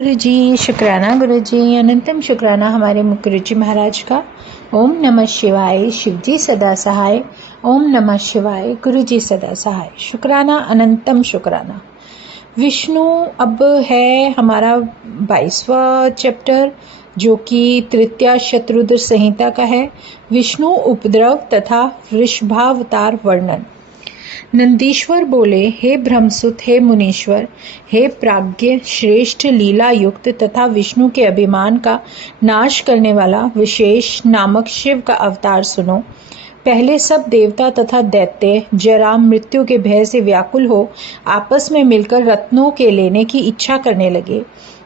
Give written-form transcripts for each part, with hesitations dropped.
गुरु जी शुक्राना। गुरु जी अनंतम शुक्राना हमारे मुख्य गुरु जी महाराज का। ओम नमः शिवाय। शिव जी सदा सहाय। ओम नमः शिवाय। गुरु जी सदा सहाय। शुक्राना अनंतम शुक्राना। विष्णु अब है हमारा 22वां चैप्टर, जो कि तृतीया शत्रुद्र संहिता का है। विष्णु उपद्रव तथा वृषभावतार वर्णन। नंदीश्वर बोले, हे ब्रह्मसुत, हे मुनीश्वर, हे प्राज्ञ श्रेष्ठ लीला युक्त तथा विष्णु के अभिमान का नाश करने वाला विशेष नामक शिव का अवतार सुनो। पहले सब देवता तथा दैत्य जरा मृत्यु के भय से व्याकुल हो आपस में मिलकर रत्नों के लेने की इच्छा करने लगे।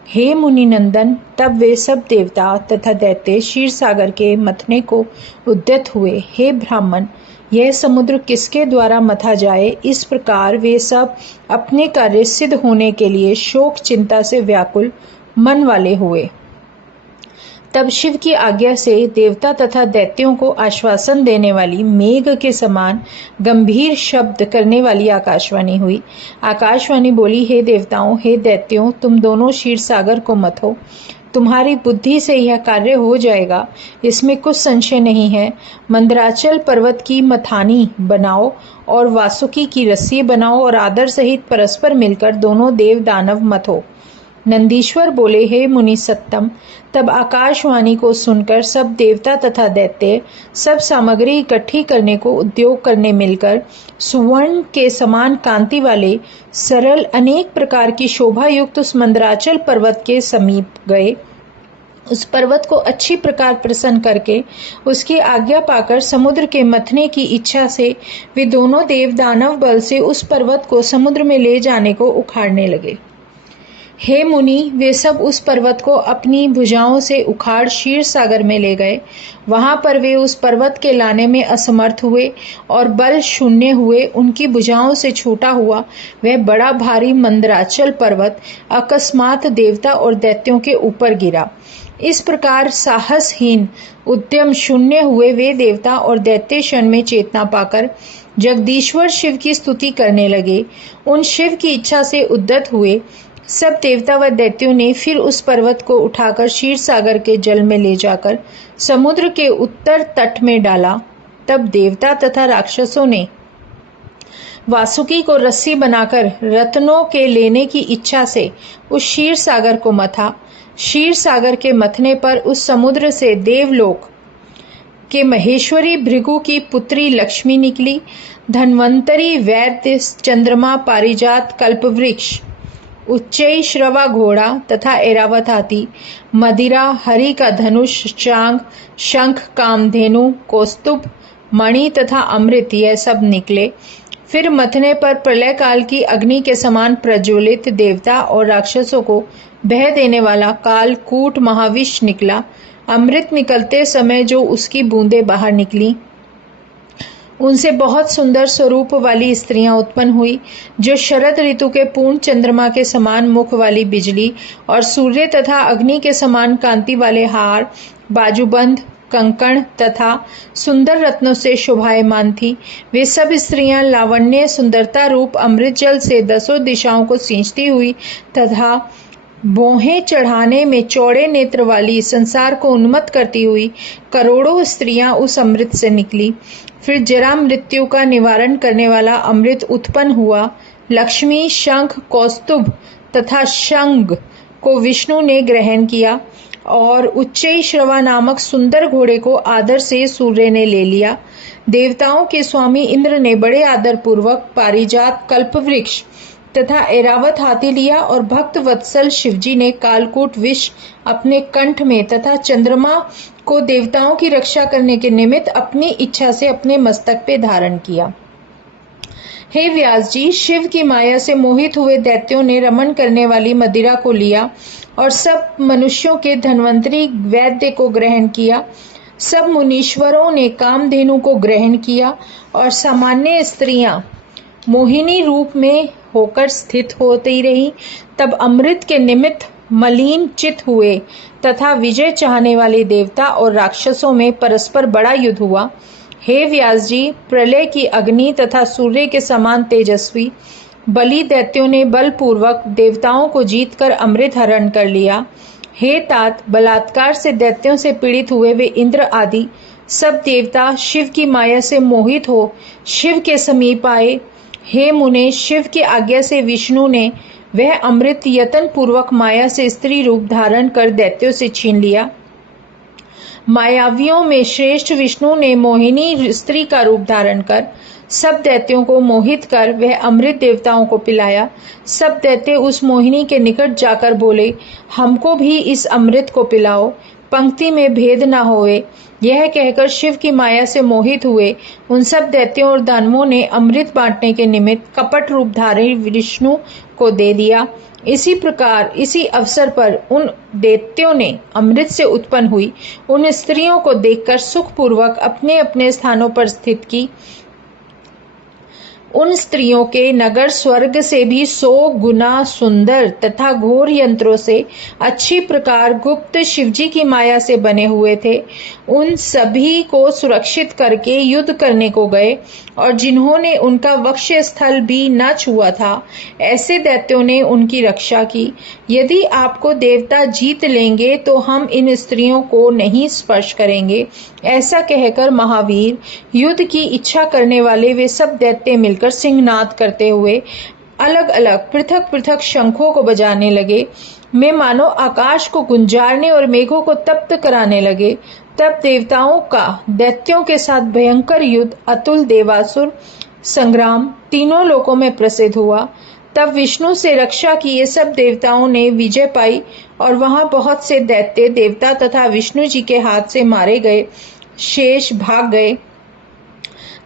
हे मुनि नंदन, तब वे सब देवता तथा दैत्य क्षीर सागर के मथने को उद्यत हुए। हे ब्राह्मण, यह समुद्र किसके द्वारा मथा जाए, इस प्रकार वे सब अपने कार्य सिद्ध होने के लिए शोक चिंता से व्याकुल मन वाले हुए। तब शिव की आज्ञा से देवता तथा दैत्यों को आश्वासन देने वाली मेघ के समान गंभीर शब्द करने वाली आकाशवाणी हुई। आकाशवाणी बोली, हे देवताओं, हे दैत्यों, तुम दोनों क्षीर सागर को मथो। तुम्हारी बुद्धि से यह कार्य हो जाएगा, इसमें कुछ संशय नहीं है। मंदराचल पर्वत की मथानी बनाओ और वासुकी की रस्सी बनाओ और आदर सहित परस्पर मिलकर दोनों देव दानव मथो। नंदीश्वर बोले, हे मुनि सत्तम। तब आकाशवाणी को सुनकर सब देवता तथा दैत्य सब सामग्री इकट्ठी करने को उद्योग करने मिलकर सुवर्ण के समान कांति वाले सरल अनेक प्रकार की शोभा युक्त उस मंदराचल पर्वत के समीप गए। उस पर्वत को अच्छी प्रकार प्रसन्न करके उसकी आज्ञा पाकर समुद्र के मथने की इच्छा से वे दोनों देव दानव बल से उस पर्वत को समुद्र में ले जाने को उखाड़ने लगे। हे मुनि, वे सब उस पर्वत को अपनी भुजाओं से उखाड़ क्षीर सागर में ले गए। वहां पर वे उस पर्वत के लाने में असमर्थ हुए और बल शून्य हुए। उनकी भुजाओं से छूटा हुआ वह बड़ा भारी मंदराचल पर्वत अकस्मात देवता और दैत्यों के ऊपर गिरा। इस प्रकार साहसहीन उद्यम शून्य हुए वे देवता और दैत्य क्षण में चेतना पाकर जगदीश्वर शिव की स्तुति करने लगे। उन शिव की इच्छा से उद्यत हुए सब देवता व दैत्यों ने फिर उस पर्वत को उठाकर क्षीर सागर के जल में ले जाकर समुद्र के उत्तर तट में डाला। तब देवता तथा राक्षसों ने वासुकी को रस्सी बनाकर रत्नों के लेने की इच्छा से उस क्षीर सागर को मथा। क्षीर सागर के मथने पर उस समुद्र से देवलोक के महेश्वरी भृगु की पुत्री लक्ष्मी निकली। धन्वंतरी वैद्य चंद्रमा पारिजात कल्पवृक्ष उच्चई श्रवा घोड़ा तथा ऐरावत हाथी मदिरा हरि का धनुष चांग शंख कामधेनु कौस्तुभ मणि तथा अमृत यह सब निकले। फिर मथने पर प्रलय काल की अग्नि के समान प्रज्वलित देवता और राक्षसों को बह देने वाला कालकूट महाविष निकला। अमृत निकलते समय जो उसकी बूंदें बाहर निकली, उनसे बहुत सुंदर स्वरूप वाली स्त्रियां उत्पन्न हुई, जो शरद ऋतु के पूर्ण चंद्रमा के समान मुख वाली बिजली और सूर्य तथा अग्नि के समान कांति वाले हार, बाजूबंद, कंकण तथा सुंदर रत्नों से शोभायमान थी। वे सब स्त्रियां लावण्य सुंदरता रूप अमृत जल से दसों दिशाओं को सींचती हुई तथा बोहें चढ़ाने में चौड़े नेत्र वाली संसार को उन्मत्त करती हुई करोड़ों स्त्रियां उस अमृत से निकली। फिर जरा मृत्यु का निवारण करने वाला अमृत उत्पन्न हुआ। लक्ष्मी, शंख, कौस्तुभ तथा शंग को विष्णु ने ग्रहण किया और उच्चई श्रवा नामक सुंदर घोड़े को आदर से सूर्य ने ले लिया। देवताओं के स्वामी इंद्र ने बड़े आदर पूर्वक पारिजात कल्पवृक्ष तथा ऐरावत हाथी लिया और भक्त वत्सल शिवजी ने कालकूट विष अपने कंठ में तथा चंद्रमा को देवताओं की रक्षा करने के निमित्त अपनी इच्छा से अपने मस्तक पे धारण किया। हे व्यास जी, शिव की माया से मोहित हुए दैत्यों ने रमण करने वाली मदिरा को लिया और सब मनुष्यों के धन्वंतरी वैद्य को ग्रहण किया। सब मुनीश्वरों ने कामधेनु को ग्रहण किया और सामान्य स्त्रियां मोहिनी रूप में होकर स्थित होती रही। तब अमृत के निमित्त मलिन चित हुए तथा विजय चाहने वाले देवता और राक्षसों में परस्पर बड़ा युद्ध हुआ। हे व्यास जी, प्रलय की अग्नि तथा सूर्य के समान तेजस्वी बलि दैत्यों ने बलपूर्वक देवताओं को जीतकर अमृत हरण कर लिया। हे तात, बलात्कार से दैत्यों से पीड़ित हुए वे इंद्र आदि सब देवता शिव की माया से मोहित हो शिव के समीप आए। हे मुने, शिव की आज्ञा से विष्णु ने वह अमृत यत्न पूर्वक माया से स्त्री रूप धारण कर दैत्यों से छीन लिया। मायावियों में श्रेष्ठ विष्णु ने मोहिनी स्त्री का रूप धारण कर सब दैत्यों को मोहित कर वह अमृत देवताओं को पिलाया। सब दैत्य उस मोहिनी के निकट जाकर बोले, हमको भी इस अमृत को पिलाओ, पंक्ति में भेद न होए। यह कहकर शिव की माया से मोहित हुए उन सब दैत्यों और दानवों ने अमृत बांटने के निमित्त कपट रूप धारी विष्णु को दे दिया। इसी प्रकार इसी अवसर पर उन दैत्यों ने अमृत से उत्पन्न हुई उन स्त्रियों को देखकर सुखपूर्वक अपने अपने स्थानों पर स्थित की। उन स्त्रियों के नगर स्वर्ग से भी 100 गुना सुंदर तथा घोर यंत्रों से अच्छी प्रकार गुप्त शिवजी की माया से बने हुए थे। उन सभी को सुरक्षित करके युद्ध करने को गए और जिन्होंने उनका वक्ष स्थल भी न छुआ था, ऐसे दैत्यों ने उनकी रक्षा की। यदि आपको देवता जीत लेंगे तो हम इन स्त्रियों को नहीं स्पर्श करेंगे। ऐसा कहकर महावीर युद्ध की इच्छा करने वाले वे सब दैत्य मिलकर सिंहनाद करते हुए अलग अलग पृथक पृथक शंखों को बजाने लगे। मैं मानो आकाश को गुंजारने और मेघों को तप्त कराने लगे। तब देवताओं का दैत्यों के साथ भयंकर युद्ध अतुल देवासुर संग्राम तीनों लोकों में प्रसिद्ध हुआ। तब विष्णु से रक्षा किए सब देवताओं ने विजय पाई और वहां बहुत से दैत्य देवता तथा विष्णु जी के हाथ से मारे गए, शेष भाग गए।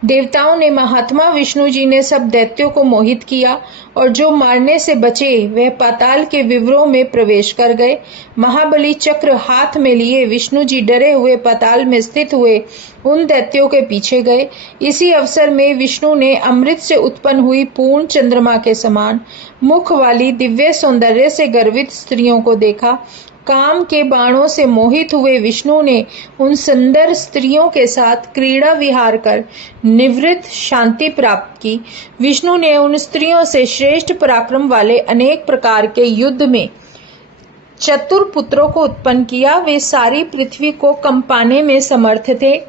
देवताओं ने महात्मा विष्णु जी ने सब दैत्यों को मोहित किया और जो मारने से बचे वह पाताल के विवरों में प्रवेश कर गए। महाबली चक्र हाथ में लिए विष्णु जी डरे हुए पाताल में स्थित हुए उन दैत्यों के पीछे गए। इसी अवसर में विष्णु ने अमृत से उत्पन्न हुई पूर्ण चंद्रमा के समान मुख वाली दिव्य सौंदर्य से गर्वित स्त्रियों को देखा। काम के बाणों से मोहित हुए विष्णु ने उन सुंदर स्त्रियों के साथ क्रीड़ा विहार कर निवृत्त शांति प्राप्त की। विष्णु ने उन स्त्रियों से श्रेष्ठ पराक्रम वाले अनेक प्रकार के युद्ध में चतुर पुत्रों को उत्पन्न किया। वे सारी पृथ्वी को कंपाने में समर्थ थे।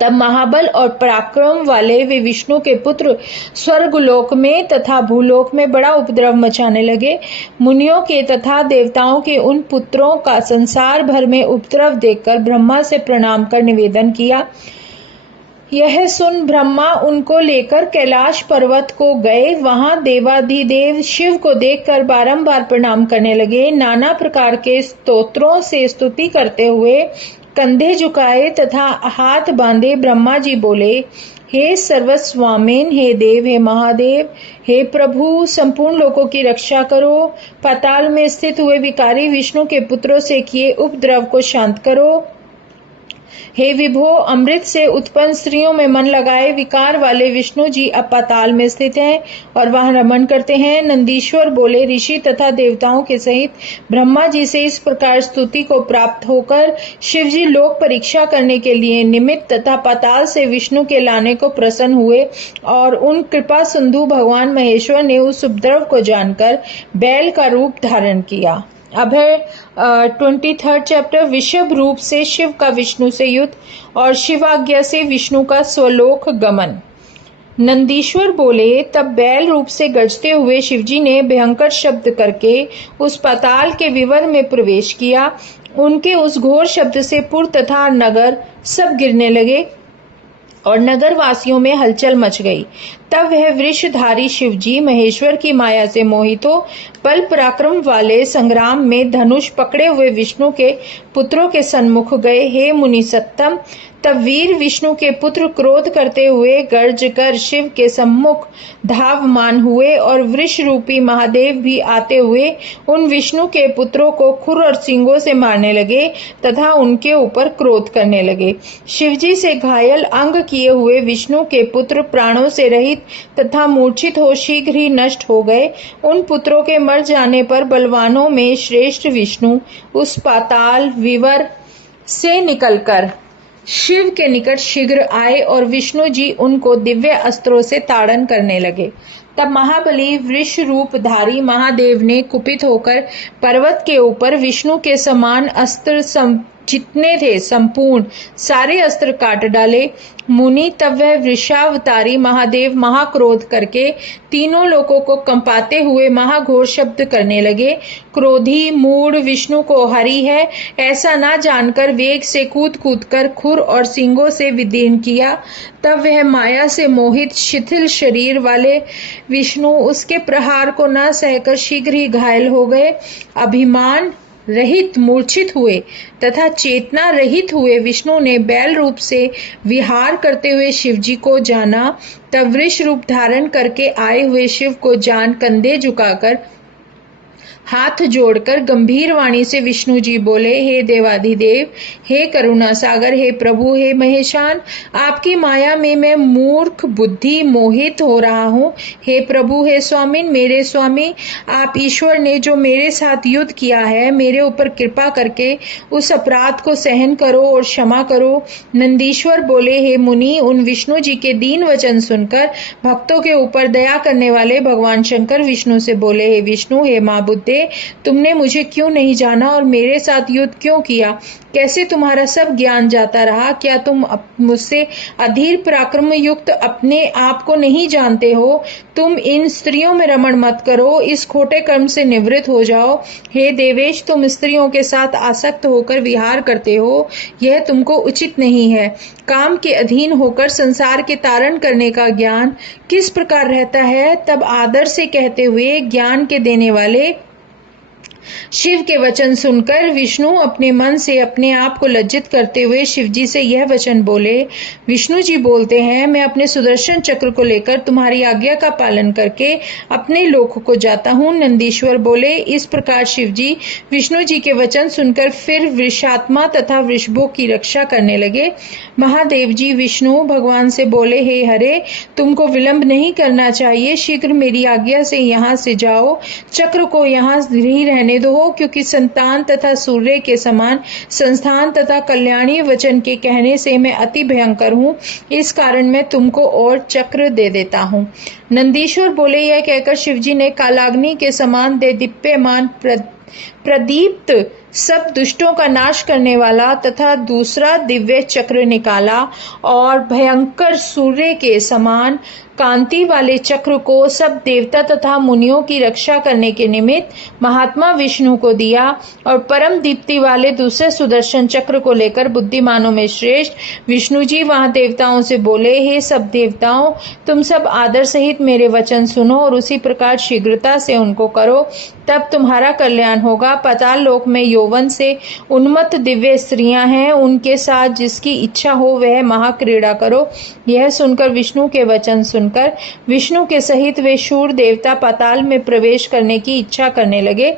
तब महाबल और पराक्रम वाले वे विष्णु के पुत्र स्वर्गलोक में तथा भूलोक में बड़ा उपद्रव मचाने लगे। मुनियों के तथा देवताओं के उन पुत्रों का संसार भर में उपद्रव देखकर ब्रह्मा से प्रणाम कर निवेदन किया। यह सुन ब्रह्मा उनको लेकर कैलाश पर्वत को गए। वहां देवाधिदेव शिव को देखकर बारंबार प्रणाम करने लगे। नाना प्रकार के स्तोत्रों से स्तुति करते हुए कंधे झुकाए तथा हाथ बांधे ब्रह्मा जी बोले, हे सर्वस्वामिन, हे देव, हे महादेव, हे प्रभु, संपूर्ण लोकों की रक्षा करो। पाताल में स्थित हुए विकारी विष्णु के पुत्रों से किए उपद्रव को शांत करो। हे विभो, अमृत से उत्पन्न स्त्रियों में मन लगाए विकार वाले विष्णु जी अब पाताल में स्थित हैं और वहां रमण करते हैं। नंदीश्वर बोले, ऋषि तथा देवताओं के सहित ब्रह्मा जी से इस प्रकार स्तुति को प्राप्त होकर शिव जी लोक परीक्षा करने के लिए निमित्त तथा पाताल से विष्णु के लाने को प्रसन्न हुए और उन कृपा सिंधु भगवान महेश्वर ने उस उपद्रव को जानकर बैल का रूप धारण किया। अब है 23rd चैप्टर, विषभ रूप से शिव का विष्णु से युद्ध और शिवाज्ञा से विष्णु का स्वलोक गमन। नंदीश्वर बोले, तब बैल रूप से गरजते हुए शिवजी ने भयंकर शब्द करके उस पाताल के विवर में प्रवेश किया। उनके उस घोर शब्द से पुर तथा नगर सब गिरने लगे और नगर वासियों में हलचल मच गई। तब वह वृषधारी शिवजी महेश्वर की माया से मोहित हो बल पराक्रम वाले संग्राम में धनुष पकड़े हुए विष्णु के पुत्रों के सन्मुख गए। हे मुनि सत्तम, तब वीर विष्णु के पुत्र क्रोध करते हुए गर्ज कर शिव के सम्मुख धावमान हुए और वृष रूपी महादेव भी आते हुए उन विष्णु के पुत्रों को खुर और सींगों से मारने लगे तथा उनके ऊपर क्रोध करने लगे। शिवजी से घायल अंग किए हुए विष्णु के पुत्र प्राणों से रहित तथा मूर्छित हो शीघ्र ही नष्ट हो गए। उन पुत्रों के मर जाने पर बलवानों में श्रेष्ठ विष्णु उस पाताल विवर से निकलकर शिव के निकट शीघ्र आए और विष्णु जी उनको दिव्य अस्त्रों से ताड़न करने लगे। तब महाबली वृष रूपधारी महादेव ने कुपित होकर पर्वत के ऊपर विष्णु के समान अस्त्र जितने थे संपूर्ण सारे अस्त्र काट डाले। मुनि तब वह वृषावतारी महादेव महाक्रोध करके तीनों लोगों को कंपाते हुए महाघोर शब्द करने लगे। क्रोधी मूढ़ विष्णु को हरि है ऐसा ना जानकर वेग से कूद कूद कर खुर और सींगों से विदीर्ण किया। तब वह माया से मोहित शिथिल शरीर वाले विष्णु उसके प्रहार को न सहकर शीघ्र ही घायल हो गए। अभिमान रहित मूर्छित हुए तथा चेतना रहित हुए विष्णु ने बैल रूप से विहार करते हुए शिवजी को जाना। तब वृष रूप धारण करके आए हुए शिव को जान कंधे झुकाकर हाथ जोड़कर गंभीर वाणी से विष्णु जी बोले, हे देवाधिदेव, हे करुणा सागर, हे प्रभु, हे महेशान, आपकी माया में मैं मूर्ख बुद्धि मोहित हो रहा हूँ। हे प्रभु, हे स्वामिन, मेरे स्वामी, आप ईश्वर ने जो मेरे साथ युद्ध किया है, मेरे ऊपर कृपा करके उस अपराध को सहन करो और क्षमा करो। नंदीश्वर बोले, हे मुनि, उन विष्णु जी के दीन वचन सुनकर भक्तों के ऊपर दया करने वाले भगवान शंकर विष्णु से बोले, हे विष्णु, हे माँ बुद्धे, तुमने मुझे क्यों नहीं जाना और मेरे साथ युद्ध क्यों किया? कैसे तुम्हारा सब ज्ञान जाता रहा? क्या तुम मुझसे अधीर पराक्रम युक्त अपने आप को नहीं जानते हो? तुम इन स्त्रियों में रमण मत करो, इस खोटे कर्म से निवृत्त हो जाओ। हे देवेश, तुम स्त्रियों के साथ आसक्त होकर विहार करते हो, यह तुमको उचित नहीं है। काम के अधीन होकर संसार के तारण करने का ज्ञान किस प्रकार रहता है? तब आदर से कहते हुए ज्ञान के देने वाले शिव के वचन सुनकर विष्णु अपने मन से अपने आप को लज्जित करते हुए शिवजी से यह वचन बोले। विष्णु जी बोलते हैं, मैं अपने सुदर्शन चक्र को लेकर तुम्हारी आज्ञा का पालन करके अपने लोक को जाता हूँ। नंदीश्वर बोले। इस प्रकार शिवजी विष्णु जी के वचन सुनकर फिर वृषात्मा तथा वृषभों की रक्षा करने लगे। महादेव जी विष्णु भगवान से बोले, हे हरे, तुमको विलंब नहीं करना चाहिए, शीघ्र मेरी आज्ञा से यहाँ से जाओ। चक्र को यहाँ ही रहने दो, क्योंकि संतान तथा सूर्य के समान संस्थान तथा कल्याणी वचन के कहने से मैं अति भयंकर हूँ, इस कारण मैं तुमको और चक्र दे देता हूँ। नंदीश्वर बोले। यह कहकर शिवजी ने कालाग्नि के समान देदीप्यमान प्रदीप्त सब दुष्टों का नाश करने वाला तथा दूसरा दिव्य चक्र निकाला और भयंकर सूर्य के समान कांति वाले चक्र को सब देवता तथा मुनियों की रक्षा करने के निमित्त महात्मा विष्णु को दिया और परम दीप्ति वाले दूसरे सुदर्शन चक्र को लेकर बुद्धिमानों में श्रेष्ठ विष्णु जी वहां देवताओं से बोले, हे सब देवताओं, तुम सब आदर सहित मेरे वचन सुनो और उसी प्रकार शीघ्रता से उनको करो, तब तुम्हारा कल्याण होगा। पाताल लोक में यौवन से उन्मत्त दिव्य स्त्रियां हैं, उनके साथ जिसकी इच्छा हो वह महाक्रीड़ा करो। यह सुनकर विष्णु के वचन सुनकर विष्णु के सहित वे शूर देवता पाताल में प्रवेश करने की इच्छा करने लगे।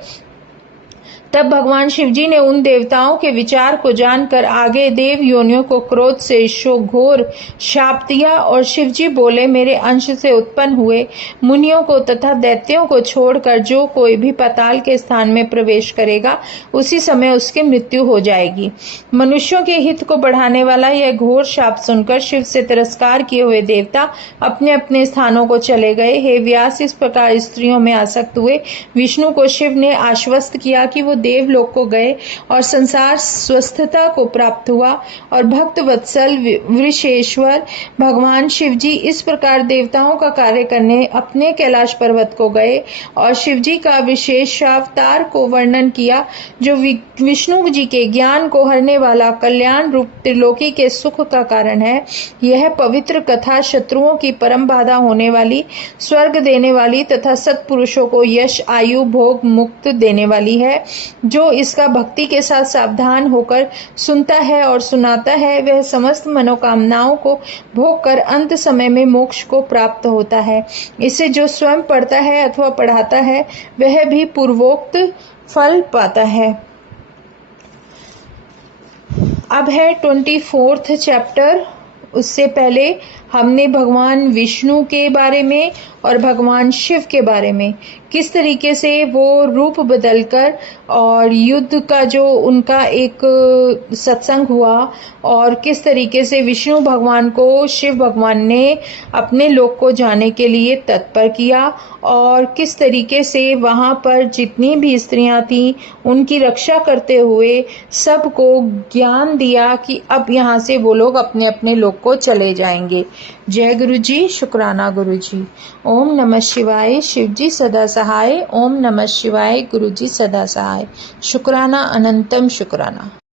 तब भगवान शिवजी ने उन देवताओं के विचार को जानकर आगे देव योनियों को क्रोध से घोर शाप दिया और शिवजी बोले, मेरे अंश से उत्पन्न हुए मुनियों को तथा दैत्यों को छोड़कर जो कोई भी पाताल के स्थान में प्रवेश करेगा उसी समय उसकी मृत्यु हो जाएगी। मनुष्यों के हित को बढ़ाने वाला यह घोर शाप सुनकर शिव से तिरस्कार किए हुए देवता अपने अपने स्थानों को चले गए। हे व्यास, इस प्रकार स्त्रियों में आसक्त हुए विष्णु को शिव ने आश्वस्त किया कि वो देवलोक को गए और संसार स्वस्थता को प्राप्त हुआ और भक्त वत्सल वृषेश्वर भगवान शिवजी इस प्रकार देवताओं का कार्य करने अपने कैलाश पर्वत को गए और शिवजी का विशेष अवतार को वर्णन किया, जो विष्णु जी के ज्ञान को हरने वाला कल्याण रूप त्रिलोकी के सुख का कारण है। यह पवित्र कथा शत्रुओं की परम बाधा होने वाली, स्वर्ग देने वाली तथा सत्पुरुषों को यश, आयु, भोग, मुक्त देने वाली है। जो इसका भक्ति के साथ सावधान होकर सुनता है और सुनाता है वह समस्त मनोकामनाओं को भोग कर अंत समय में मोक्ष को प्राप्त होता है। इसे जो स्वयं पढ़ता है अथवा पढ़ाता है वह भी पूर्वोक्त फल पाता है। अब है 24th चैप्टर। उससे पहले हमने भगवान विष्णु के बारे में और भगवान शिव के बारे में किस तरीके से वो रूप बदलकर और युद्ध का जो उनका एक सत्संग हुआ और किस तरीके से विष्णु भगवान को शिव भगवान ने अपने लोक को जाने के लिए तत्पर किया और किस तरीके से वहाँ पर जितनी भी स्त्रियां थीं उनकी रक्षा करते हुए सबको ज्ञान दिया कि अब यहाँ से वो लोग अपने अपने लोक को चले जाएंगे। जय गुरु जी, शुक्राना गुरु जी। ओम नमः शिवाय, शिव जी सदा सहाय। ओम नमः शिवाय, गुरु जी सदा सहाय। शुक्राना अनंतम शुक्राना।